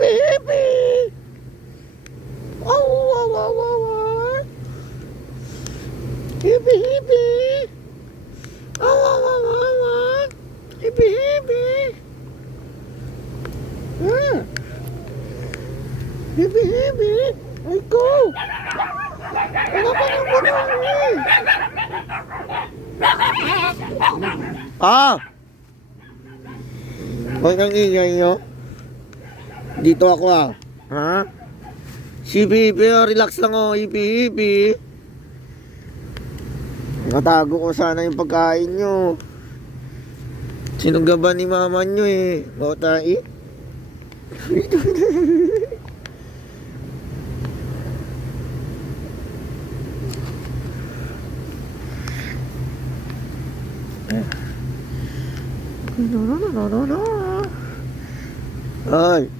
Hippie, hippie! Oh, oh, oh, oh, oh. Hippie, hippie! Oh, oh, oh, oh, oh. Hippie, hippie! Ah! Hippie, hippie! Ay ko! Ano pa nang bunungi? Ah! Huwag kang ingay nyo. Dito ako ah. Ha? Si Bibi, relax lang oh. Ipi-ipi. Nakatago ko sana yung pagkain nyo. Sinunggaban ni mama nyo eh. Bautai. No. Ay.